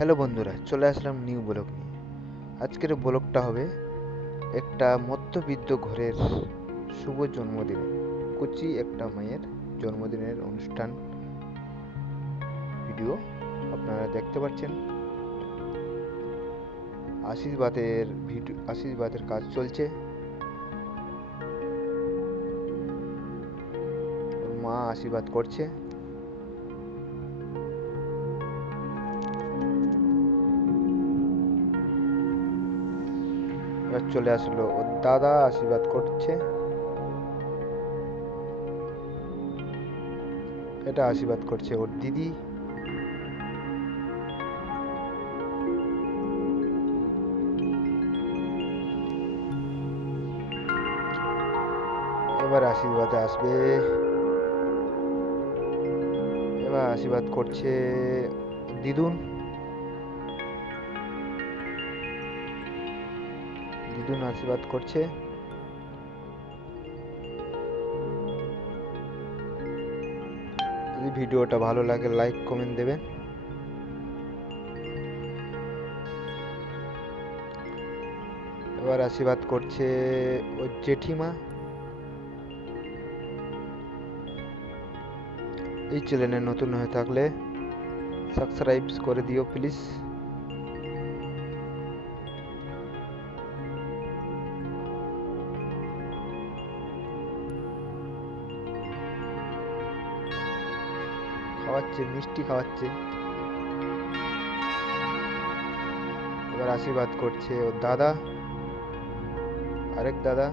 হ্যালো বন্ধুরা, চলে আসলাম new blog নিয়ে। আজকের ব্লগটা হবে একটা মধ্যবিত্ত ঘরের শুভ জন্মদিনে, কুচি একটা মায়ের জন্মদিনের অনুষ্ঠান ভিডিও আপনারা দেখতে পাচ্ছেন। আশীর্বাদের কাজ চলছে। ওর মা আশীর্বাদ করছে। এবার চলে আসলো ওর দাদা আশীর্বাদ করছে। এটা আশীর্বাদ করছে ওর দিদি। এবার আশীর্বাদে আসবে। এবার আশীর্বাদ করছে দিদুন। দিদুন আশীর্বাদ করছে। যদি ভিডিওটা ভালো লাগে লাইক কমেন্ট দেবেন। এবার আশীর্বাদ করছে ওর জেঠিমা। এই চ্যানেলে নতুন হয়ে থাকলে সাবস্ক্রাইব করে দিও প্লিজ। খাওয়াচ্ছে, মিষ্টি খাওয়াচ্ছে। এবার আশীর্বাদ করছে ওর দাদা, আরেক দাদা।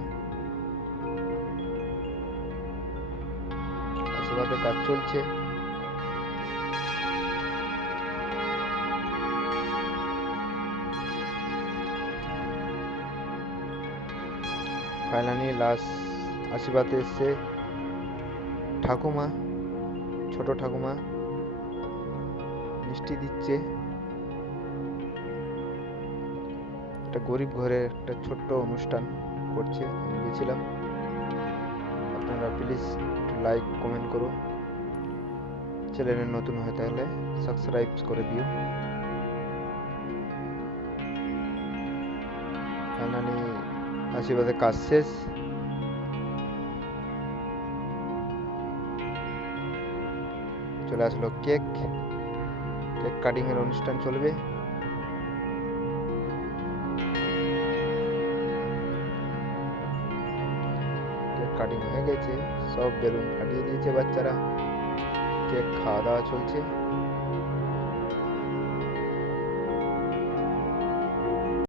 আশীর্বাদের কাজ চলছে। ফাইনালি লাস্ট আশীর্বাদে এসছে ঠাকুমা, ছোট ঠাকুমা মিষ্টি দিচ্ছে। একটা গরিব ঘরে একটা ছোট্ট অনুষ্ঠান করছে, আমি গেছিলাম। আপনারা প্লিজ একটু লাইক কমেন্ট করো। চ্যানেলে নতুন হয়ে থাকলে সাবস্ক্রাইব করে দিও। ফাইনালি আশীর্বাদের কাজ শেষ। চলে আসলো কেক। কেক কাটিং এর অনুষ্ঠান চলবে। কেক কাটিং হয়ে গেছে, সব বেলুন ফাটিয়ে দিয়েছে বাচ্চারা। কেক খাওয়া দাওয়া চলছে।